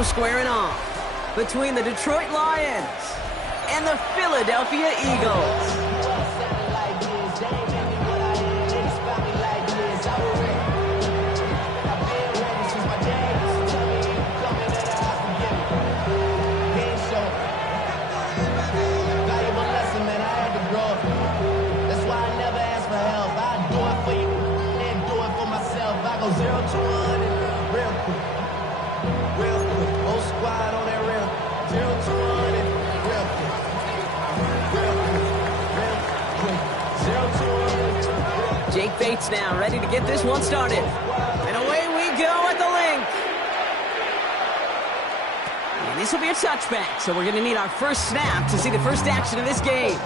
Two squaring off between the Detroit Lions and the Philadelphia Eagles. Jake Bates now ready to get this one started. And away we go at the link. And this will be a touchback, so we're going to need our first snap to see the first action of this game.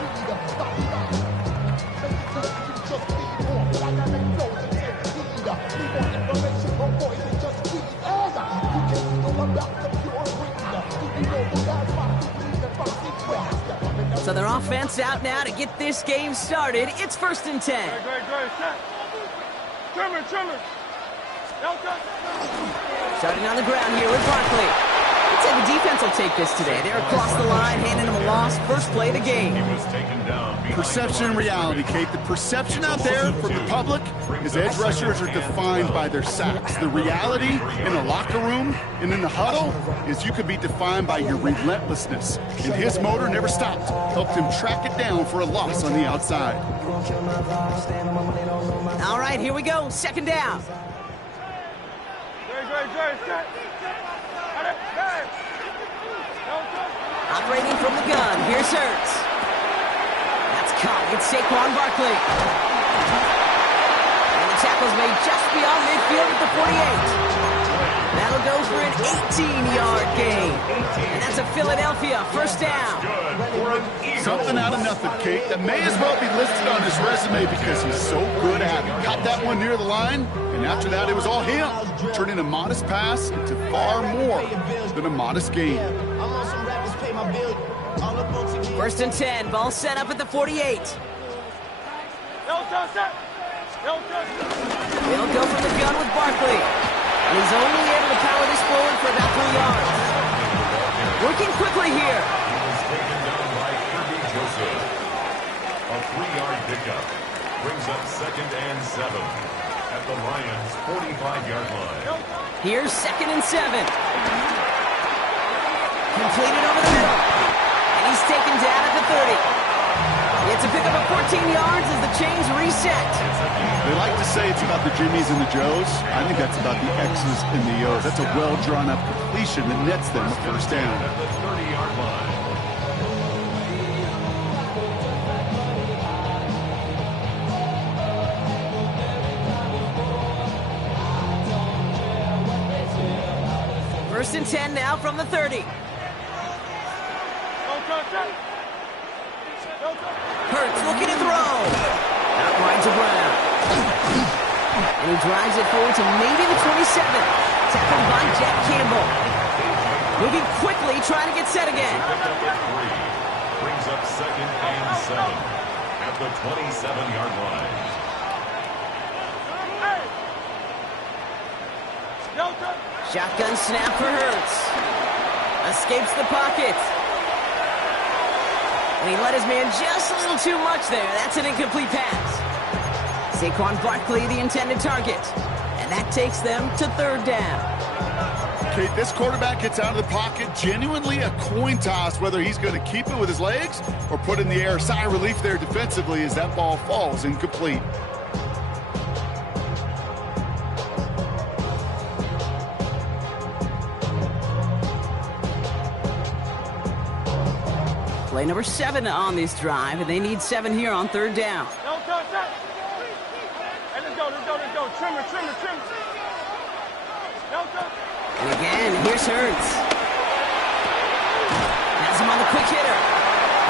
So their offense out now to get this game started. It's 1st and 10. Starting on the ground here with Barkley. I'd say the defense will take this today. They're across the line, handing him a loss. First play of the game. Perception and reality, Kate. The perception out there from the public is edge rushers are defined by their sacks. The reality in the locker room and in the huddle is you could be defined by your relentlessness. And his motor never stopped. Helped him track it down for a loss on the outside. All right, here we go. 2nd down. Operating from the gun. Here's Hurts. That's caught. It's Saquon Barkley. And the tackle's made just beyond midfield at the 48. That'll go for an 18-yard gain. And that's a Philadelphia 1st down. Something out of nothing, Kate. That may as well be listed on his resume because he's so good at it. Caught that one near the line, and after that it was all him. Turning a modest pass into far more than a modest gain. 1st and 10. Ball set up at the 48. They'll go from the gun with Barkley. And he's only able to power this forward for about 3 yards. Working quickly here. A 3-yard pickup brings up 2nd and 7 at the Lions' 45-yard line. Here's 2nd and 7. Completed over the middle. And he's taken down at the 30. It's a pickup of 14 yards as the chains reset. They like to say it's about the Jimmies and the Joes. I think that's about the X's and the O's. That's a well-drawn-up completion that nets them a 1st down. At the 30-yard line. First and 10 now from the 30. Hurts looking to throw. Out wide to Brown. And he drives it forward to maybe the 27. Tackled by Jack Campbell. Moving quickly, trying to get set again. Brings up 2nd and 7 at the 27-yard line. Shotgun snap for Hurts. Escapes the pocket. And he let his man just a little too much there. That's an incomplete pass. Saquon Barkley, the intended target. And that takes them to 3rd down. Kate, this quarterback gets out of the pocket, genuinely a coin toss whether he's going to keep it with his legs or put in the air. Sigh of relief there defensively as that ball falls incomplete. Play number 7 on this drive, and they need 7 here on 3rd down. And again, here's Hurts. Has him on the quick hitter.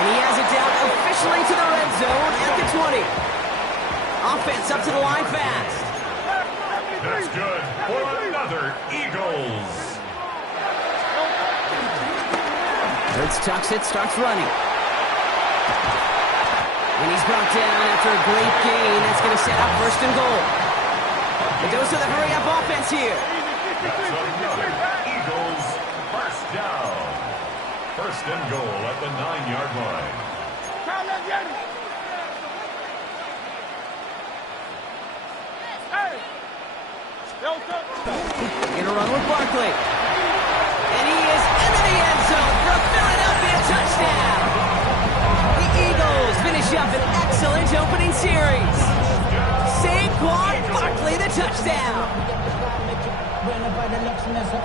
And he has it down officially to the red zone at the 20. Offense up to the line fast. That's good for another Eagles. Hurts tucks it, starts running. And he's brought down after a great gain. That's going to set up 1st and goal. It goes to the hurry-up offense here. That's another Eagles First and goal at the 9-yard line. Gonna run with Barkley. And he is into the end zone for a Philadelphia touchdown. The Eagles finish up an excellent opening series. Saquon Barkley, the touchdown.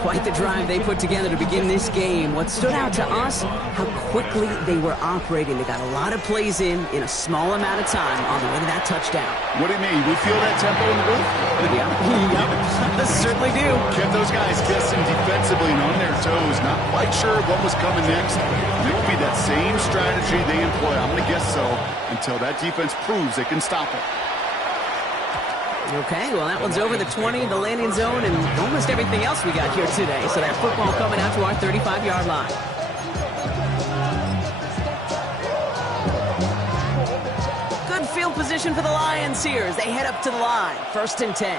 Quite the drive they put together to begin this game. What stood out to us, how quickly they were operating. They got a lot of plays in a small amount of time on the way to that touchdown. What do you mean? We feel that tempo in the booth? Yep. Certainly do. Kept those guys guessing defensively and on their toes. Not quite sure what was coming next. It will be that same strategy they employ. I'm going to guess so until that defense proves they can stop it. Okay, well, that one's over the 20, the landing zone, and almost everything else we got here today. So that football coming out to our 35-yard line. Good field position for the Lions here as they head up to the line. First and 10.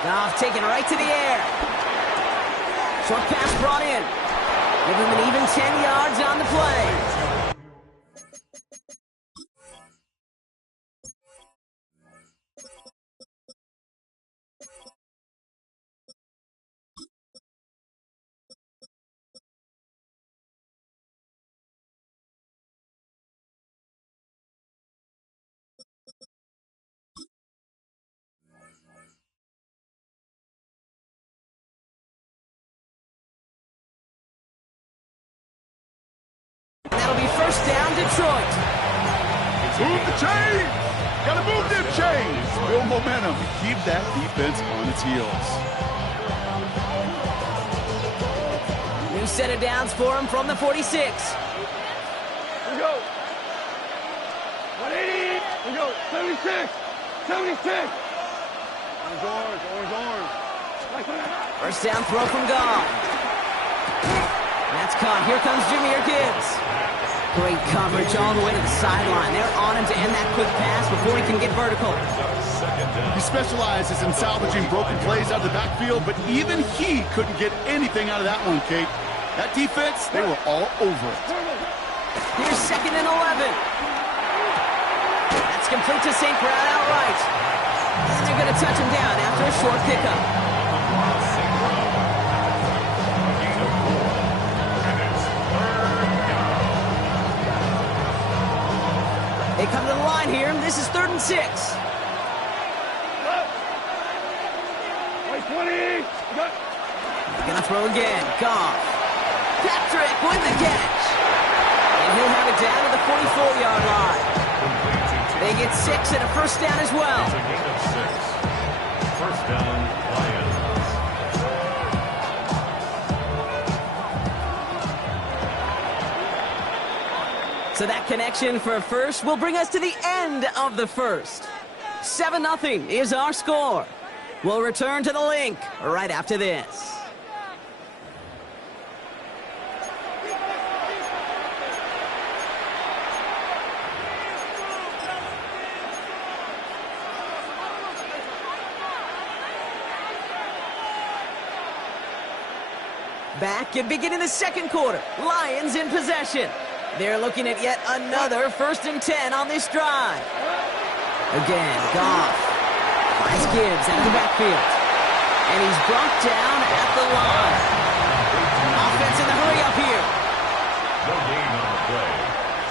Goff taking right to the air. Short pass brought in. Give him an even 10 yards on the play. That'll be first down, Detroit. Move the chains! Gotta move them chains! Build momentum. Keep that defense on its heels. New set of downs for him from the 46. We go. 180. We go. 76. 76. Orange. First down throw from Goff. That's caught. Here comes Jahmyr Gibbs. Great coverage all the way to the sideline. They're on him to end that quick pass before he can get vertical. He specializes in salvaging broken plays out of the backfield, but even he couldn't get anything out of that one, Kate. That defense, they were all over it. Here's second and 11. That's complete to St. Brown outright. And they're going to touch him down after a short pickup. They come to the line here. This is 3rd and 6. Wait, 20. They're going to throw again. Goff. Patrick with the catch. And he'll have it down to the 44-yard line. They get 6 and a first down as well. It's a gain of 6. First down, Lions. So that connection for first will bring us to the end of the first. 7-0 is our score. We'll return to the link right after this. Back and beginning the second quarter. Lions in possession. They're looking at yet another 1st and 10 on this drive. Again, Goff finds Gibbs out of the backfield. And he's brought down at the line. Offense in the hurry up here. No gain on the play.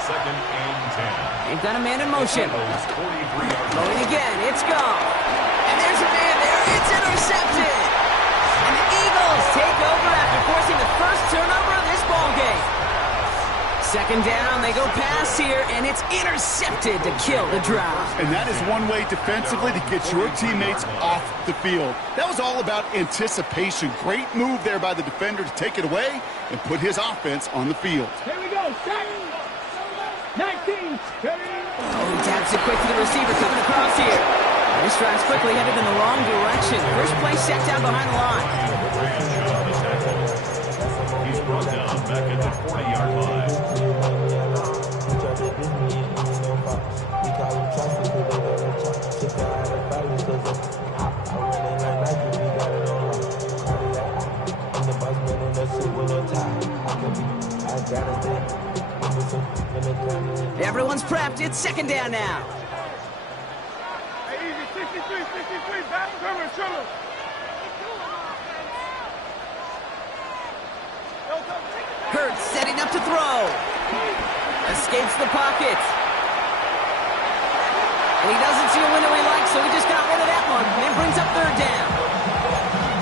2nd and 10. They've got a man in motion. Going again, it's Goff. And there's a man there. It's intercepted. And the Eagles take over after forcing the first turnover of this ballgame. Second down, they go pass here, and it's intercepted to kill the drive. And that is one way defensively to get your teammates off the field. That was all about anticipation. Great move there by the defender to take it away and put his offense on the field. Here we go. 19. Oh, he taps it quick to the receiver coming across here. This drive's quickly headed in the wrong direction. First play set down behind the line. He's brought down back at the 40-yard line. Everyone's prepped. It's second down now. Hey, easy. 63. Back. Trimmer. Hurts setting up to throw. Escapes the pocket. And he doesn't see a window he likes, so he just got rid of that one. And brings up third down.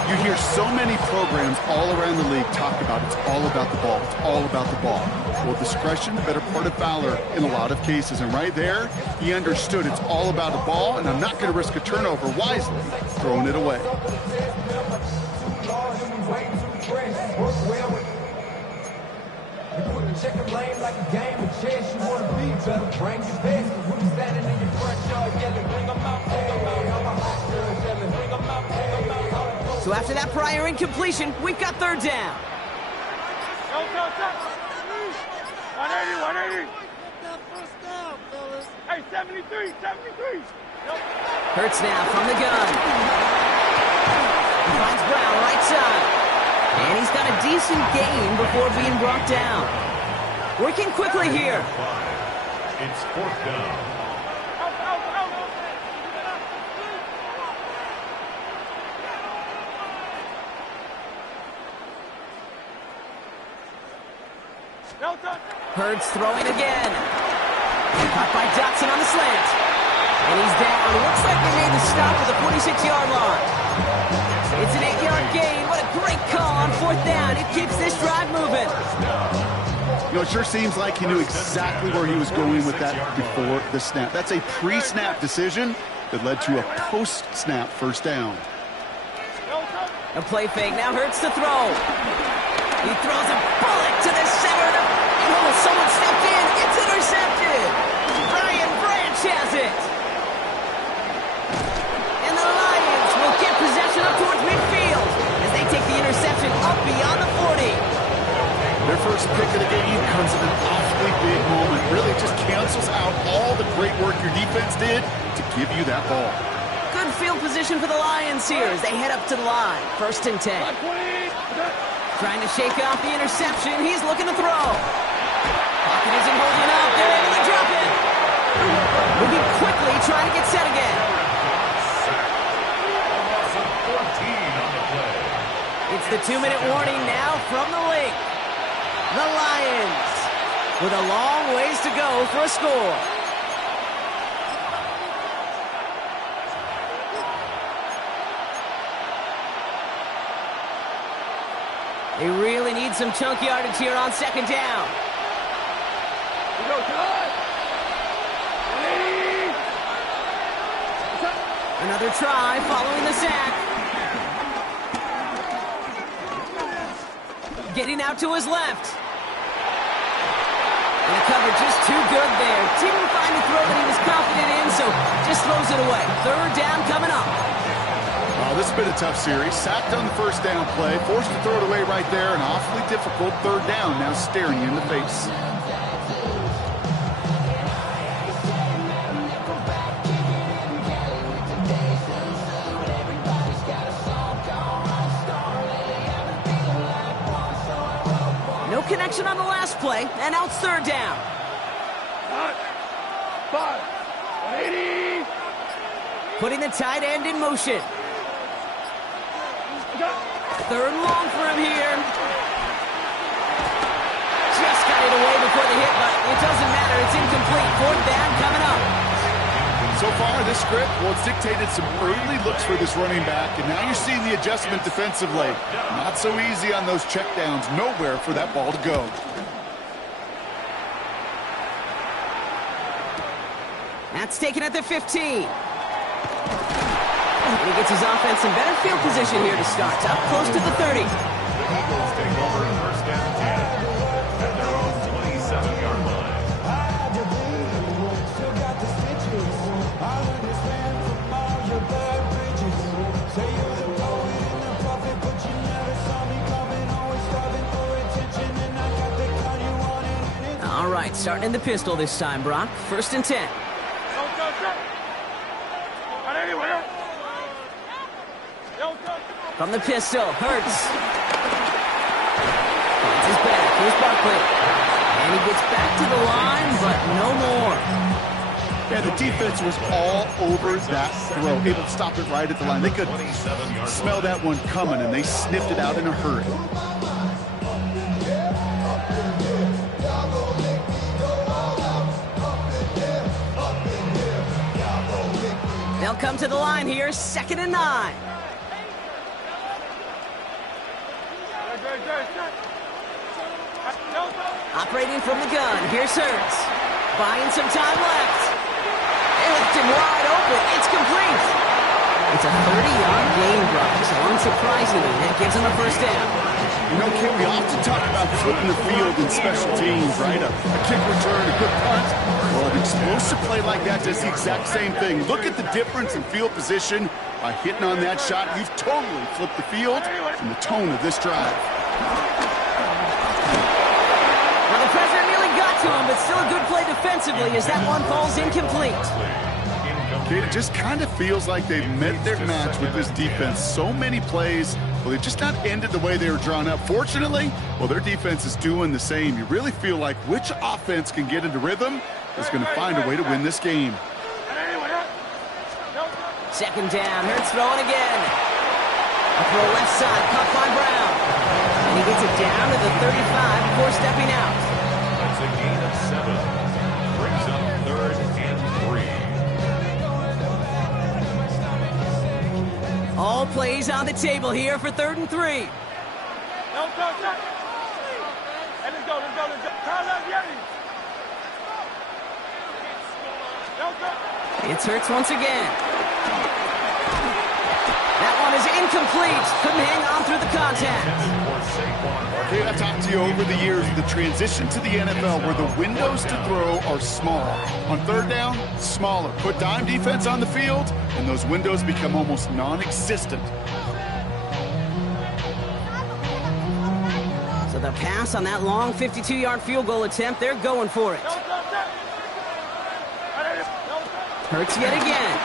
You hear so many programs all around the league talk about it's all about the ball. It's all about the ball. Well, discretion, the better part of valor in a lot of cases. And right there, he understood it's all about the ball, and I'm not going to risk a turnover wisely, throwing it away. Check a lane like a game of chess. You want to be better, bring your best. When you standing in your front yard yelling, bring them out, bring them out. I'm a hot girl yelling, bring them out, bring them out. So after that prior incompletion, we've got third down. 180. Hey, 73. Hurts now from the gun. He finds Brown right side. And he's got a decent gain before being brought down. Working quickly here. It's fourth down. Hurts throwing again. Caught by Dotson on the slant. And he's down. Looks like they made the stop at the 46-yard line. It's an 8-yard gain. What a great call on fourth down. It keeps this drive moving. You know, it sure seems like he knew exactly where he was going with that before the snap. That's a pre-snap decision that led to a post-snap first down. A play fake. Now Hurts to throw. He throws a bullet to the center. Oh, someone stepped in. It's intercepted. Brian Branch has it. And the Lions will get possession up towards midfield as they take the interception up beyond the 40. Their first pick of the game comes at an awfully big moment. Really just cancels out all the great work your defense did to give you that ball. Good field position for the Lions here as they head up to the line. First and 10. Trying to shake off the interception. He's looking to throw. Pocket isn't holding up. They're able to drop it. Moving quickly, trying to get set again. It's the 2-minute warning now from the link. The Lions with a long ways to go for a score. They really need some chunk yardage here on second down. Another try following the sack. Getting out to his left. And the cover just too good there. Didn't find a throw that he was confident in, so just throws it away. Third down coming up. Oh, this has been a tough series. Sacked on the first down play, forced to throw it away right there. An awfully difficult third down now staring you in the face. No connection on the last play, and now it's third down. 180. Putting the tight end in motion. Third and long for him here. Just got it away before the hit, but it doesn't matter. It's incomplete. Fourth down coming up. So far, this script, well, it's dictated some early looks for this running back, and now you're seeing the adjustment defensively. Not so easy on those checkdowns. Nowhere for that ball to go. That's taken at the 15. And he gets his offense in better field position here to start. Up close to the 30. The Eagles take over first and 10 at their own 27-yard line. All right, starting in the pistol this time, Brock. First and 10. From the pistol, Hurts. Finds his back. Here's Barkley. And he gets back to the line, but no more. Yeah, the defense was all over that throw, able to stop it right at the line. They could smell that one coming, and they sniffed it out in a hurry. They'll come to the line here, 2nd and 9. Operating from the gun, here's Hurts. Buying some time left. They left him wide open. It's complete. It's a 30-yard gain drive, so unsurprisingly, that gives him a first down. You know, Kim, we often talk about flipping the field in special teams, right? A kick return, a good punt. Well, an explosive play like that does the exact same thing. Look at the difference in field position. By hitting on that shot, you've totally flipped the field and the tone of this drive. Well, the pressure nearly got to him, but still a good play defensively as that one falls incomplete. It just kind of feels like they've met their match with this defense. So many plays, well, they've just not ended the way they were drawn up. Fortunately, well, their defense is doing the same. You really feel like which offense can get into rhythm is going to find a way to win this game. 2nd down, Hurts throwing again. A throw left side, caught by Brown. And he gets it down to the 35 before stepping out. That's a gain of 7. Brings up 3rd and 3. All plays on the table here for 3rd and 3. Hey, let's go. Call up Yeti. It's Hurts once again. That one is incomplete. Couldn't hang on through the contact. Okay, I've talked to you over the years, the transition to the NFL where the windows to throw are small. On 3rd down, smaller. Put dime defense on the field, and those windows become almost non-existent. So the pass on that long 52-yard field goal attempt, they're going for it. Hurts yet again.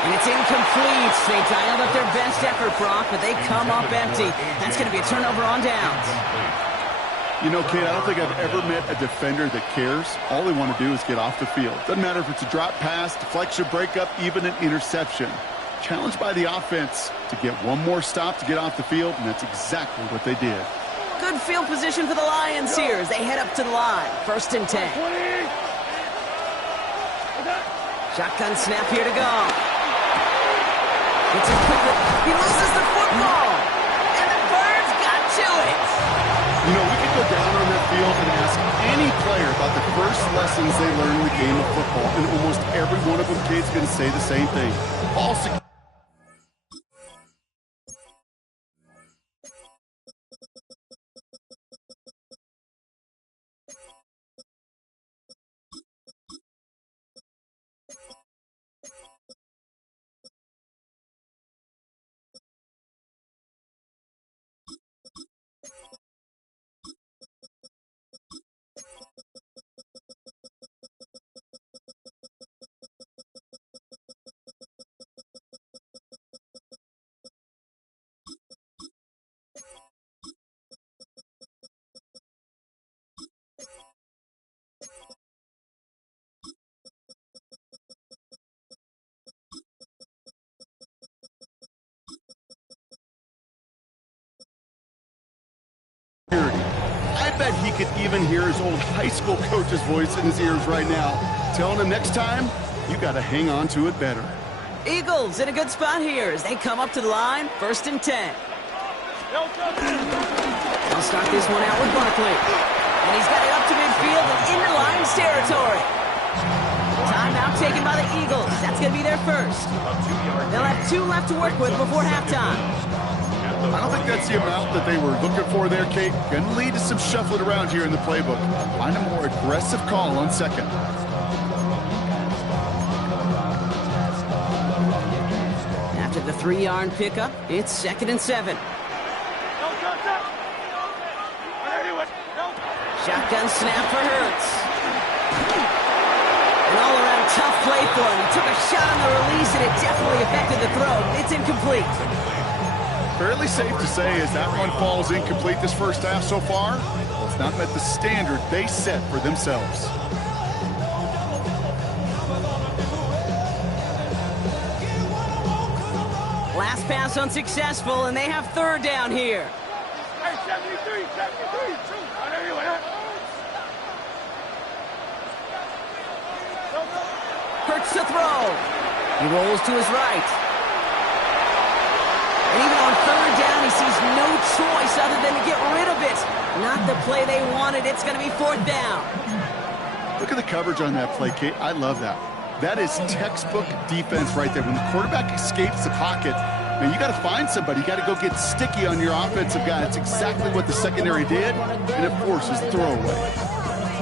And it's incomplete. They dialed up their best effort, Brock, but they come up empty. That's going to be a turnover on downs. You know, Kate, I don't think I've ever met a defender that cares. All they want to do is get off the field. Doesn't matter if it's a drop pass, deflection, breakup, even an interception. Challenged by the offense to get one more stop to get off the field, and that's exactly what they did. Good field position for the Lions here as they head up to the line. 1st and 10. Shotgun snap here to go. It's a quick. He loses the football. And the Birds got to it. You know, we could go down on that field and ask any player about the first lessons they learned in the game of football, and almost every one of them, Kate's going to say the same thing. Ball security. I bet he could even hear his old high school coach's voice in his ears right now, telling him next time, you got to hang on to it better. Eagles in a good spot here as they come up to the line. 1st and 10. They'll start this one out with Barkley. And he's got it up to midfield and into Lions territory. Timeout taken by the Eagles. That's going to be their first. They'll have 2 left to work with before halftime. I don't think that's the amount that they were looking for there, Kate. Going to lead to some shuffling around here in the playbook. Find a more aggressive call on 2nd. After the 3-yard pickup, it's 2nd and 7. Shotgun snap for Hurts. An all-around tough play for him. He took a shot on the release, and it definitely affected the throw. It's incomplete. Fairly safe to say as that one falls incomplete this first half so far, it's not met the standard they set for themselves. Last pass unsuccessful, and they have third down here. Hey, 73, 73. Hurts to throw. He rolls to his right. And even on third down, he sees no choice other than to get rid of it. Not the play they wanted. It's going to be fourth down. Look at the coverage on that play, Kate. I love that. That is textbook defense right there. When the quarterback escapes the pocket, man, you got to find somebody. You got to go get sticky on your offensive guy. That's exactly what the secondary did, and it forces throwaway.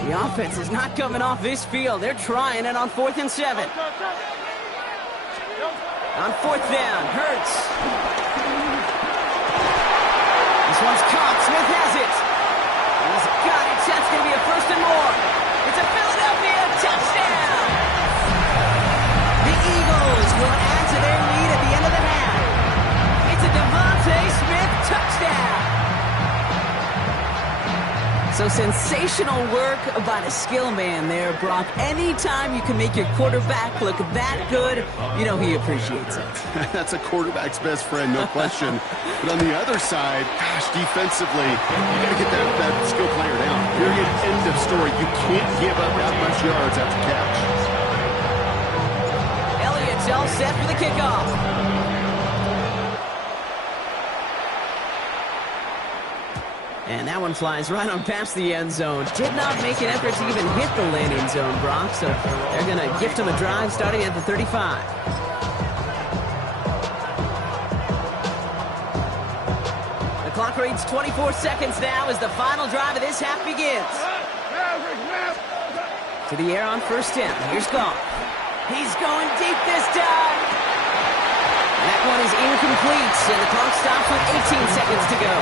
The offense is not coming off this field. They're trying it on 4th and 7. On 4th down, Hurts. This one's caught. Smith has it. He's got it. That's going to be a first and more. It's a Philadelphia touchdown. The Eagles will add to their lead at the end of the half. It's a Devontae Smith touchdown. So sensational work by the skill man there, Brock. Anytime you can make your quarterback look that good, you know he appreciates it. That's a quarterback's best friend, no question. But on the other side, gosh, defensively, you got to get that skill player down. Period. End of story. You can't give up that much yards after catch. Elliott's all set for the kickoff. And that one flies right on past the end zone. Did not make an effort to even hit the landing zone, Brock. So they're going to gift him a drive starting at the 35. The clock reads 24 seconds now as the final drive of this half begins. To the air on first down. Here's Goff. He's going deep this time. That one is incomplete, and the clock stops with 18 seconds to go.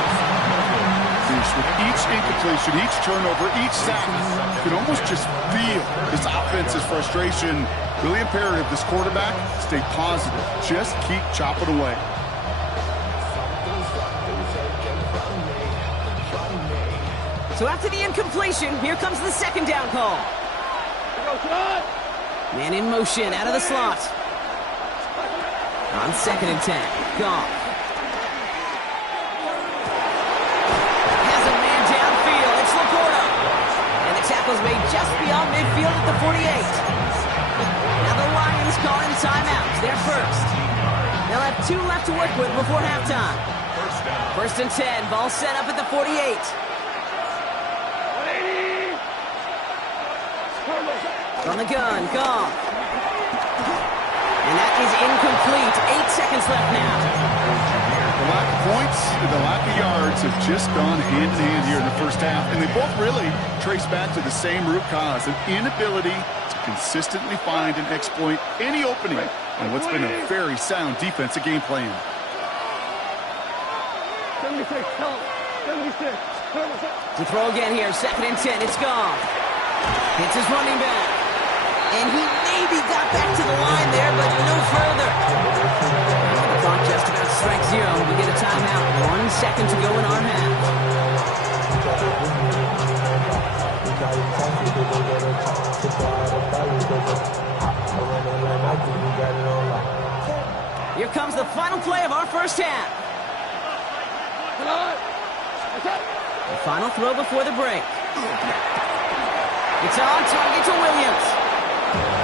With each incompletion, each turnover, each sack, you can almost just feel this offense's frustration. Really imperative, this quarterback, stay positive. Just keep chopping away. So after the incompletion, here comes the second down call. Man in motion, out of the slot. On 2nd and 10, Goff. Was made just beyond midfield at the 48. Now the Lions calling timeouts. They're first. They'll have 2 left to work with before halftime. First and 10. Ball set up at the 48. From the gun, Goff. And that is incomplete. 8 seconds left now. The lack of points and the lack of yards have just gone hand in hand here in the first half, and they both really trace back to the same root cause, an inability to consistently find and exploit any opening on what's been a very sound defensive game plan. 76, 76. To throw again here, 2nd and 10, it's Goff. Hits his running back. And he maybe got back to the line there, but no further. The clock just about strikes 0. We get a timeout. 1 second to go in our half. Here comes the final play of our first half. The final throw before the break. It's on target to Williams.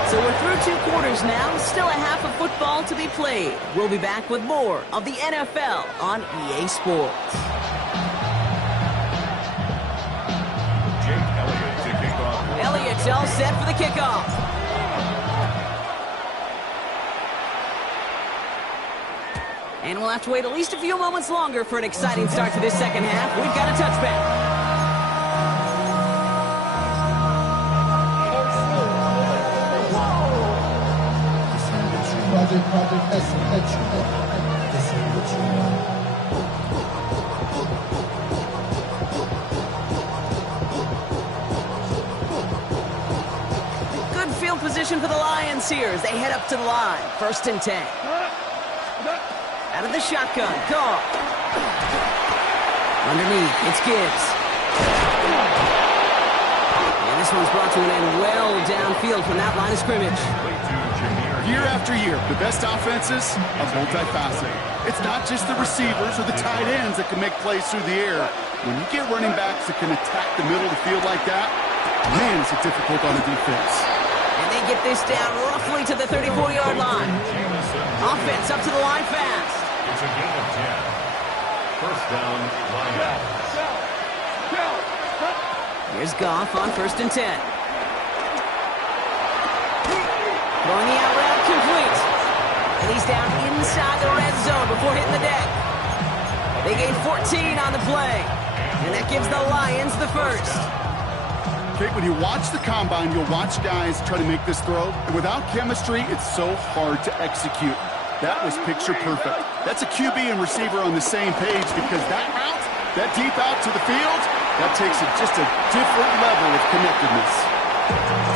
So we're through 2 quarters now, still a half of football to be played. We'll be back with more of the NFL on EA Sports. Jake Elliott to kick off. Elliott's all set for the kickoff. And we'll have to wait at least a few moments longer for an exciting start to this second half. We've got a touchback. Good field position for the Lions here as they head up to the line. 1st and 10. Out of the shotgun, Goff. Underneath, it's Gibbs. And this one's brought to an end well downfield from that line of scrimmage. Year after year, the best offenses are multifaceted. It's not just the receivers or the tight ends that can make plays through the air. When you get running backs that can attack the middle of the field like that, man, is it difficult on a defense. And they get this down roughly to the 34-yard line. Offense up to the line fast. It's a gain of 10. First down, Lions. Here's Goff on 1st and 10. Throwing the out route complete. And he's down inside the red zone before hitting the deck. They gain 14 on the play. And that gives the Lions the first. Kate, when you watch the combine, you'll watch guys try to make this throw. And without chemistry, it's so hard to execute. That was picture perfect. That's a QB and receiver on the same page because that route, that deep out to the field, that takes it just a different level of connectedness.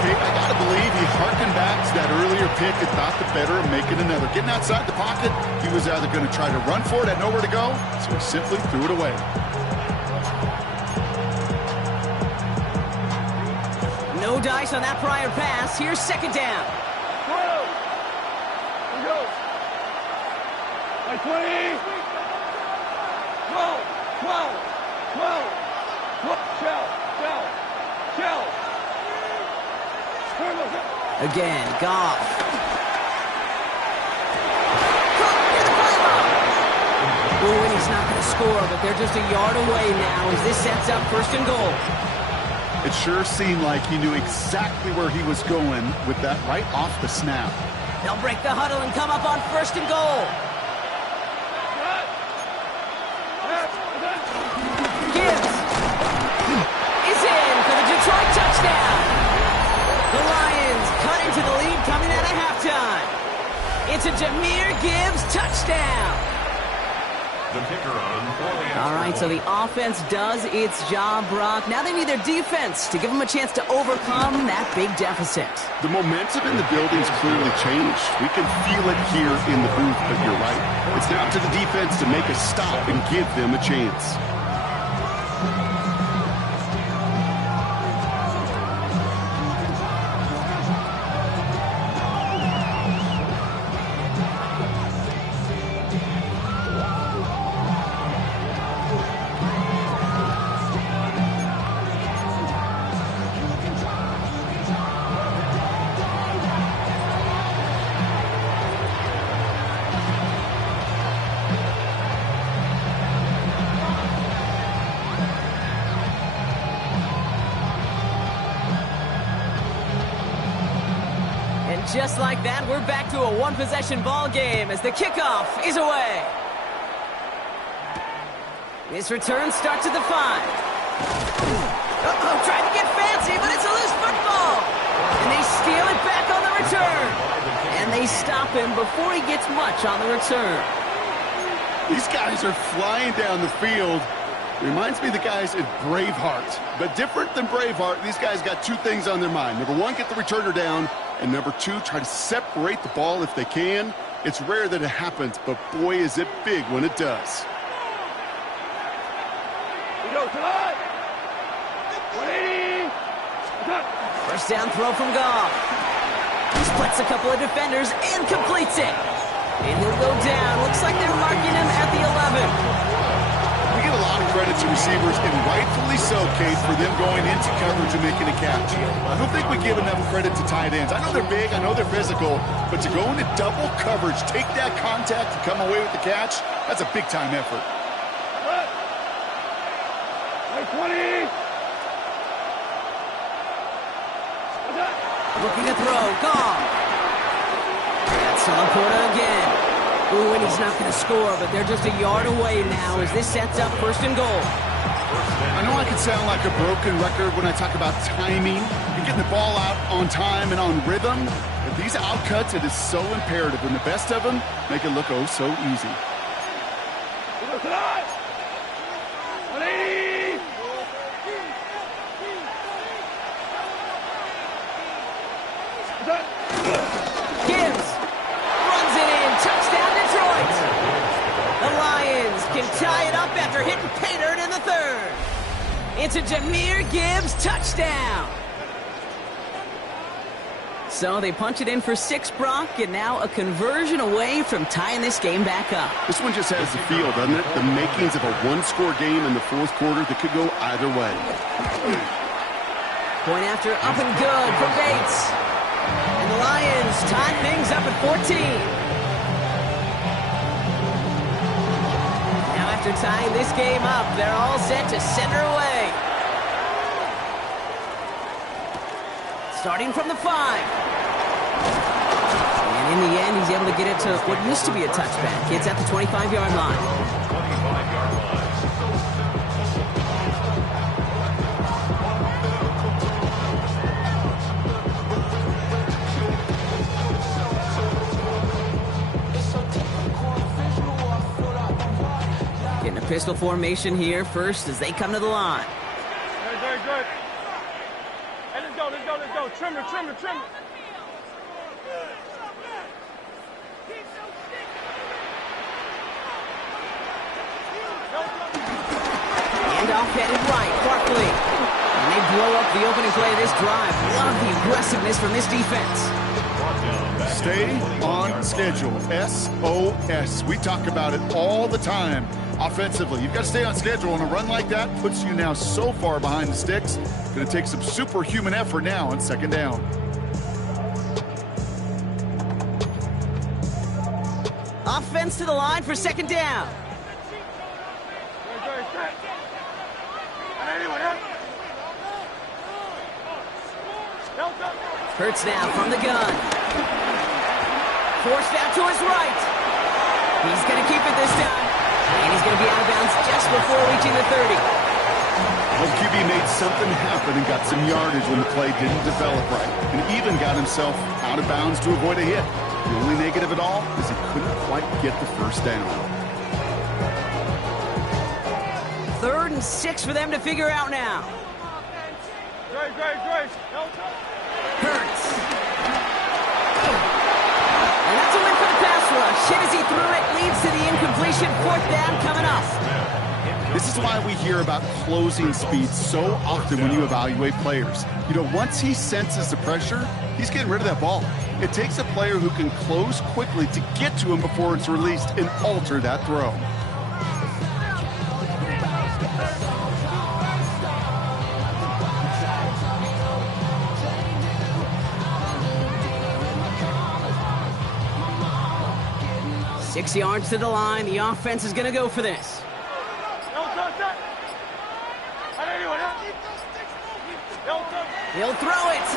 Okay, I got to believe he harkened back to that earlier pick and thought the better of making another. Getting outside the pocket, he was either going to try to run for it, had nowhere to go, so he simply threw it away. No dice on that prior pass. Here's 2nd down. Here we go. Like 20. 12. 12. Shell. Again, Goff. Ooh, and he's not going to score, but they're just a yard away now as this sets up 1st and goal. It sure seemed like he knew exactly where he was going with that right off the snap. They'll break the huddle and come up on 1st and goal. Gibbs is in for the Detroit touchdown. The Lions cut into the lead coming out of halftime. It's a Jahmyr Gibbs touchdown. The kicker on for the All right, so the offense does its job, Brock. Now they need their defense to give them a chance to overcome that big deficit. The momentum in the building's clearly changed. We can feel it here in the booth, but you're right. It's now to the defense to make a stop and give them a chance. Just like that, we're back to a one-possession ball game as the kickoff is away. This return starts at the 5. Uh-oh, trying to get fancy, but it's a loose football. And they steal it back on the return. And they stop him before he gets much on the return. These guys are flying down the field. Reminds me of the guys in Braveheart. But different than Braveheart, these guys got 2 things on their mind. Number 1, get the returner down. And number 2, try to separate the ball if they can. It's rare that it happens, but boy, is it big when it does. We go tonight. 180. First down throw from Goff. He splits a couple of defenders and completes it. And he'll go down. Looks like they're marking him at the 11. We give a lot of credit to receivers, and rightfully so, Kate, for them going into coverage and making a catch. I don't think we give enough credit to tight ends. I know they're big, I know they're physical, but to go into double coverage, take that contact, and come away with the catch, that's a big-time effort. Like 20. Looking to throw. Goff. That's on Porta again. Ooh, and he's not going to score, but they're just a yard away now as this sets up 1st and goal. I know I can sound like a broken record when I talk about timing and getting the ball out on time and on rhythm, but these outcuts, it is so imperative, and the best of them make it look oh so easy. We go tonight. 180. Gibbs runs it in. Touchdown, Detroit. The Lions can tie it It's a Jahmyr Gibbs touchdown. So they punch it in for 6, Brock, and now a conversion away from tying this game back up. This one just has the feel, doesn't it? The makings of a one-score game in the fourth quarter that could go either way. Point after up and good for Bates. And the Lions tie things up at 14. Now after tying this game up, they're all set to send her away. Starting from the 5. And in the end, he's able to get it to what used to be a touchback. It's at the 25-yard line. 25-yard line. Getting a pistol formation here first as they come to the line. Very, very good. Hey, let's go, let's go, let's go. Trim it, trim it, trim it. Handoff headed right, Barkley. And they blow up the opening play of this drive. Love the aggressiveness from this defense. Stay on schedule. SOS. We talk about it all the time offensively. You've got to stay on schedule, and a run like that puts you now so far behind the sticks. Going to take some superhuman effort now on second down. Offense to the line for second down. Very, very set. Anyway, Hurts now from the gun. Forced out to his right. He's going to keep it this time. And he's going to be out of bounds just before reaching the 30. Well, QB made something happen and got some yardage when the play didn't develop right. And even got himself out of bounds to avoid a hit. The only negative at all is he couldn't quite get the first down. 3rd and 6 for them to figure out now. Grace, Grace, Grace. Hurts. And that's a win for the pass rush. Hit as he threw it, leads to the incompletion. 4th down coming up. This is why we hear about closing speed so often when you evaluate players. You know, once he senses the pressure, he's getting rid of that ball. It takes a player who can close quickly to get to him before it's released and alter that throw. Six yards to the line. The offense is going to go for this. He'll throw it.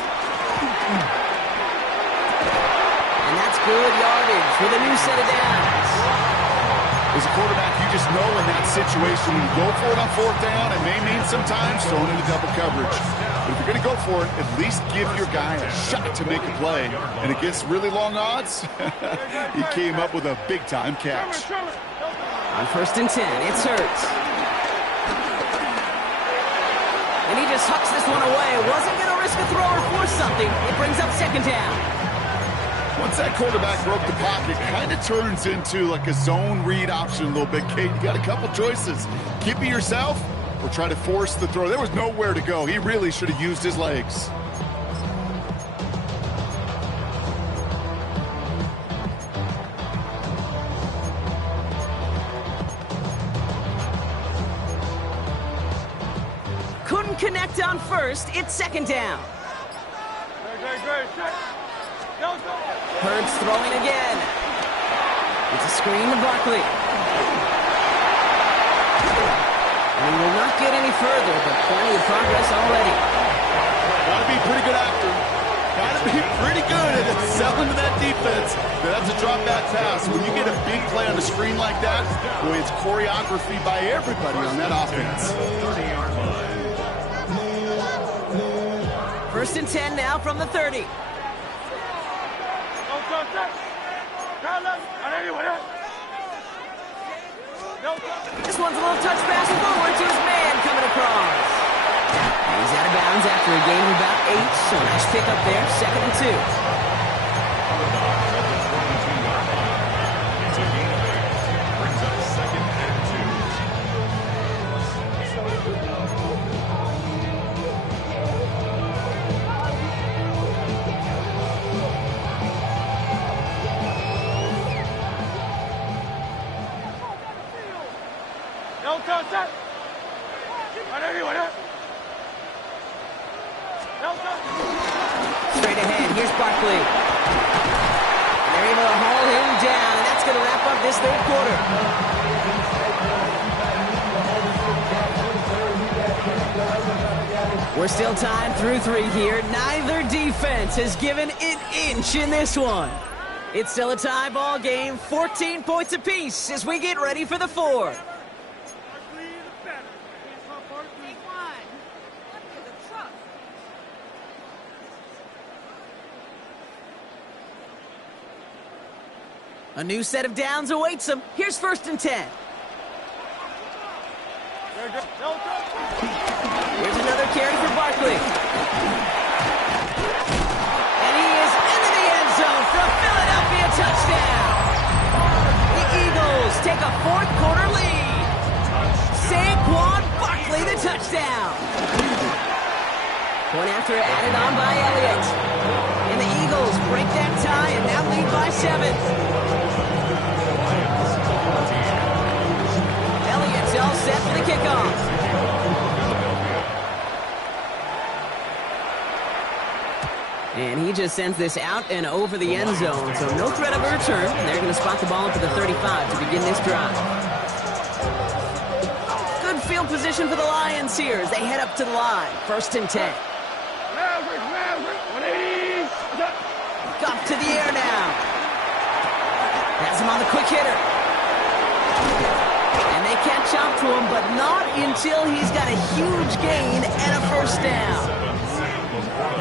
And that's good yardage with a new set of downs. As a quarterback, you just know in that situation, when you go for it on 4th down, it may mean sometimes throwing into double coverage. But if you're going to go for it, at least give your guy a shot to make a play. And against really long odds, he came up with a big-time catch. On 1st and 10, it's Hurts. And he just hucks this one away. Wasn't going to risk a throw or force something. It brings up second down. Once that quarterback broke the pocket, kind of turns into like a zone read option a little bit. Kate, you got a couple choices. Keep it yourself or try to force the throw. There was nowhere to go. He really should have used his legs. Couldn't connect on 1st. It's second down. Hurts throwing again. It's a screen to Barkley. And he will not get any further, but plenty of progress already. Got to be pretty good after. Got to be pretty good at selling to that defense. That's a drop back pass. When you get a big play on the screen like that, boy, it's choreography by everybody on that offense. 1st and 10 now from the 30. This one's a little touch pass forward to his man coming across. And he's out of bounds after a gain of about 8, so nice pick up there, 2nd and 2. It's a gain of 8. Brings up 2nd and 2. turn, set. Right there, right there. Straight ahead, here's Barkley. And they're able to haul him down, and that's going to wrap up this third quarter. We're still tied through 3 here. Neither defense has given an inch in this one. It's still a tie ball game, 14 points apiece as we get ready for the fourth. A new set of downs awaits them. Here's 1st and 10. Here's another carry for Barkley. And he is into the end zone for a Philadelphia touchdown. The Eagles take a fourth quarter lead. Saquon Barkley, the touchdown. Point after added on by Elliott. And the Eagles break that tie and now lead by 7. Elliott's all set for the kickoff. And he just sends this out and over the end zone, so no threat of a return. They're going to spot the ball up to the 35 to begin this drive. Good field position for the Lions here as they head up to the line. 1st and 10. Off to the air now. Has him on the quick hitter. And they catch up to him, but not until he's got a huge gain and a 1st down.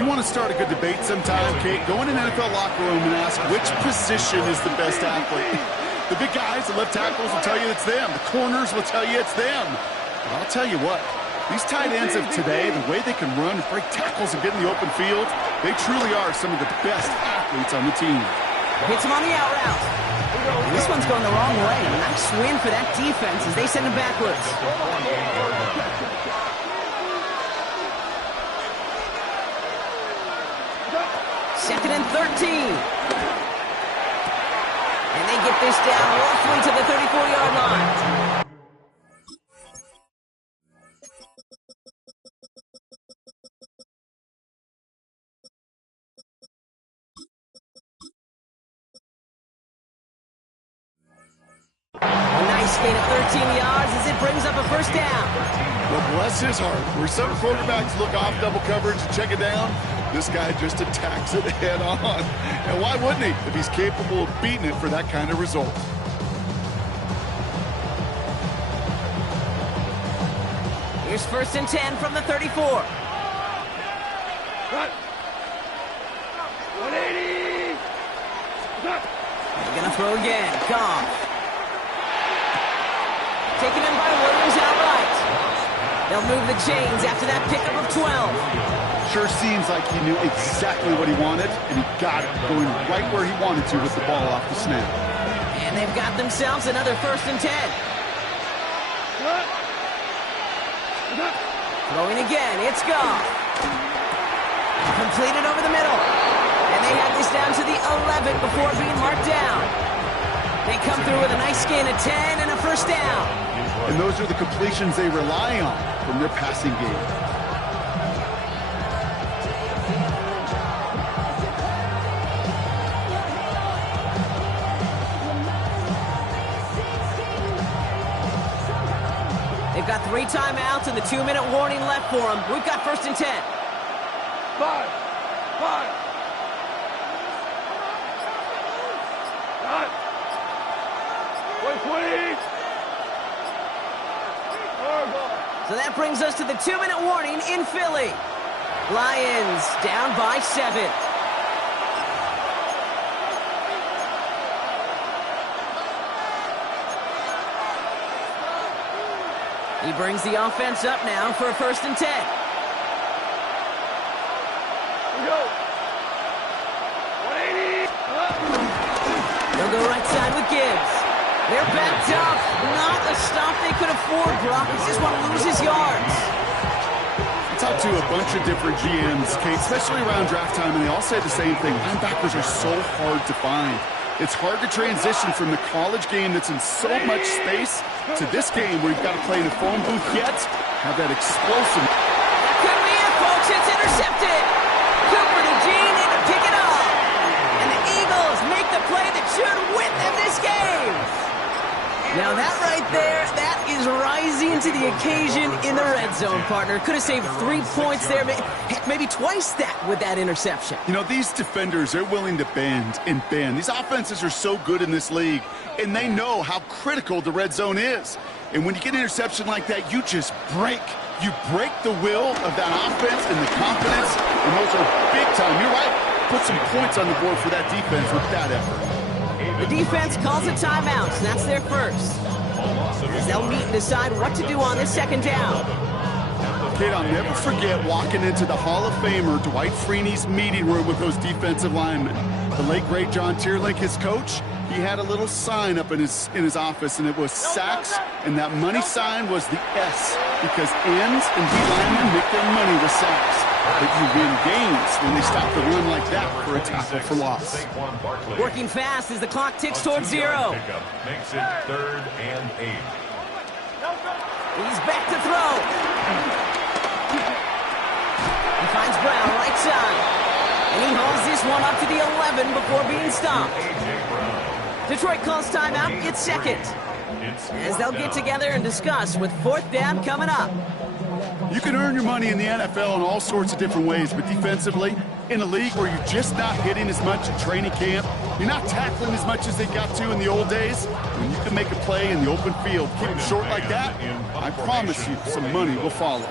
You want to start a good debate sometime, Kate? Go in an NFL locker room and ask which position is the best athlete. The big guys, the left tackles will tell you it's them. The corners will tell you it's them. But I'll tell you what, these tight ends of today, the way they can run, break tackles, and get in the open field, they truly are some of the best athletes on the team. Hits him on the out route. And this one's going the wrong way. Nice win for that defense as they send him backwards. 2nd and 13. And they get this down roughly to the 34-yard line. A nice gain of 13 yards as it brings up a 1st down. Well, bless his heart. Where some quarterbacks look off double coverage and check it down, this guy just attacks it head on. And why wouldn't he if he's capable of beating it for that kind of result? Here's 1st and 10 from the 34. Cut. 180. Cut. They're going to throw again. Goff. Taken in by Williams outright. They'll move the chains after that pickup of 12. Sure seems like he knew exactly what he wanted, and he got it, going right where he wanted to with the ball off the snap. And they've got themselves another 1st and 10. Throwing again, it's Goff. Completed over the middle. And they have this down to the 11 before being marked down. They come through with a nice gain of 10 and a 1st down. And those are the completions they rely on from their passing game. They've got 3 timeouts and the 2-minute warning left for them. We've got 1st and 10. 5. Cut. 120. So that brings us to the 2-minute warning in Philly. Lions down by 7. He brings the offense up now for a 1st and 10. Go. 180. They'll go right side with Gibbs. They're backed up. Not a stop they could afford, Brock. He just want to lose his yards. I talked to a bunch of different GMs, Kate, especially around draft time, and they all say the same thing. Linebackers are so hard to find. It's hard to transition from the college game that's in so much space to this game where you've got to play in a phone booth yet have that explosive. That could be it, folks. It's intercepted. Cooper to Gene in to pick it up. And the Eagles make the play that should win them this game. Now that right there, that is rising to the occasion in the red zone, partner. Could have saved 3 points there, maybe twice that with that interception. You know, these defenders, they're willing to bend and bend. These offenses are so good in this league, and they know how critical the red zone is. And when you get an interception like that, you just break. You break the will of that offense and the confidence, and those are big time. You're right. Put some points on the board for that defense with that effort. The defense calls a timeout, and that's their first. As they'll meet and decide what to do on this second down. Kid, I'll never forget walking into the Hall of Famer Dwight Freeney's meeting room with those defensive linemen. The late, great John Tierlink, his coach, he had a little sign up in his office, and it was sacks, and that money sign was the S, because ends and D linemen make their money with sacks. But you win games when they stop the run like that for a tackle for loss. Working fast as the clock ticks towards 0. Makes it 3rd and 8. He's back to throw. He finds Brown right side. And he hauls this one up to the 11 before being stopped. Detroit calls timeout. It's second. As they'll get together and discuss with 4th down coming up. You can earn your money in the NFL in all sorts of different ways, but defensively, in a league where you're just not hitting as much in training camp, you're not tackling as much as they got to in the old days, when you can make a play in the open field, keep it short like that, I promise you some money will follow.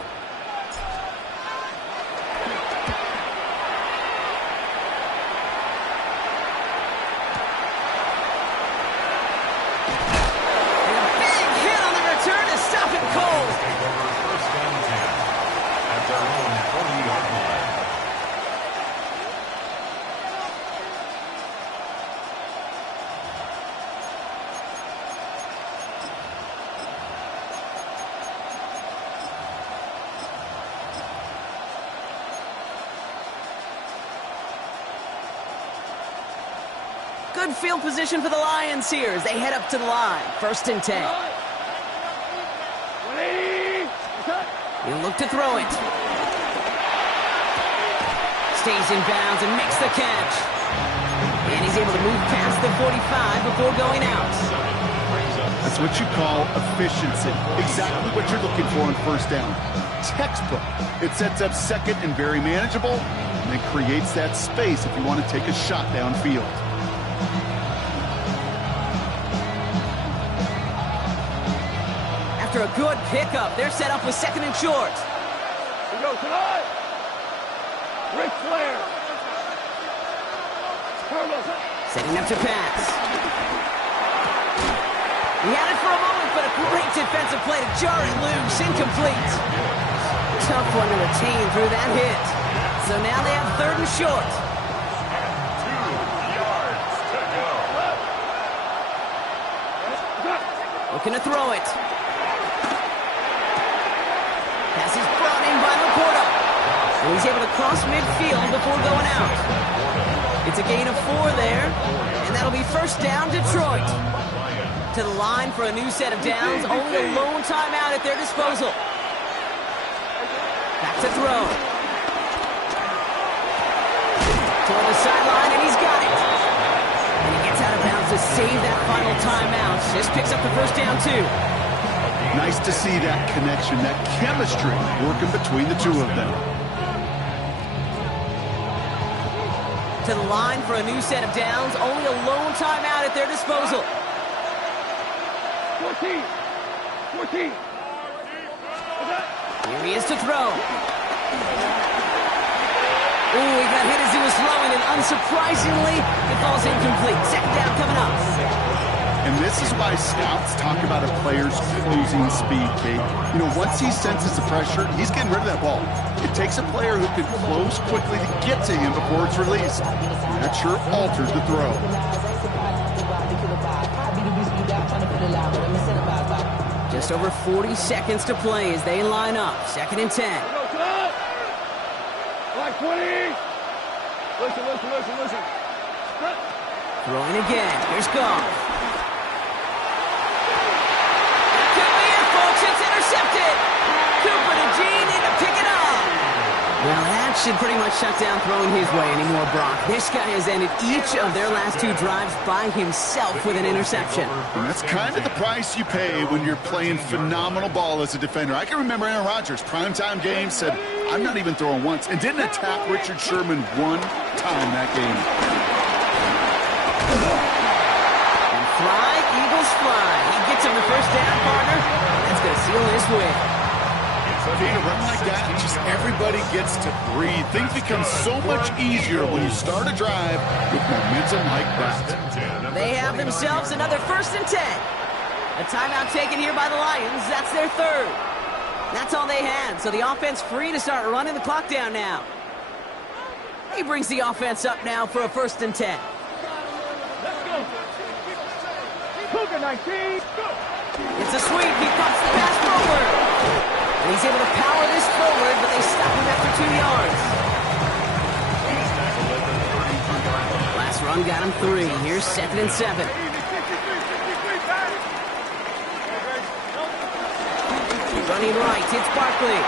Good field position for the Lions here as they head up to the line. 1st and 10. He'll look to throw it. Stays in bounds and makes the catch. And he's able to move past the 45 before going out. That's what you call efficiency. Exactly what you're looking for on 1st down. Textbook. It sets up 2nd and very manageable, and it creates that space if you want to take a shot downfield. After a good pickup, they're set up with 2nd and short. Here we go tonight. Ric Flair. Setting up to pass. He had it for a moment, but a great defensive play to jar it loose. Incomplete. Tough one to retain through that hit. So now they have 3rd and short. 2 yards to go. Looking to throw it. Pass is brought in by Laporta. And he's able to cross midfield before going out. It's a gain of 4 there. And that'll be 1st down, Detroit. To the line for a new set of downs. Only a lone timeout at their disposal. Back to throw. Toward the sideline, and he's got it. And he gets out of bounds to save that final timeout. This picks up the 1st down, too. Nice to see that connection, that chemistry working between the two of them. To the line for a new set of downs. Only a lone timeout at their disposal. 14. Here he is to throw. Ooh, he got hit as he was throwing, and unsurprisingly, it falls incomplete. 2nd down coming up. And this is why scouts talk about a player's closing speed, Kate. You know, once he senses the pressure, he's getting rid of that ball. It takes a player who can close quickly to get to him before it's released. That sure alters the throw. Just over 40 seconds to play as they line up. 2nd and 10. Like 20. Listen. Throwing again. Here's Goff. That could be it, folks. It's intercepted. Cooper to Gene in to pick it up. Well, that should pretty much shut down throwing his way anymore, Brock. This guy has ended each of their last 2 drives by himself with an interception. And that's kind of the price you pay when you're playing phenomenal ball as a defender. I can remember Aaron Rodgers, primetime game, said, I'm not even throwing once, and didn't attack Richard Sherman one time that game. And fly, Eagles fly. He gets him the first down, partner. That's going to seal this win. Being a run like that, just everybody gets to breathe. Things become so much easier when you start a drive with momentum like that. They have themselves another 1st and 10. A timeout taken here by the Lions. That's their 3rd. That's all they had, so the offense free to start running the clock down now. He brings the offense up now for a 1st and 10. Let's go. Cougar 19. Go. It's a sweep. He pops the pass forward. And he's able to power this forward, but they stop him after 2 yards. Last run got him 3. Here's 2nd and 7. Running right, it's Barkley.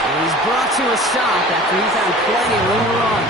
And he's brought to a stop after he found plenty of room to run.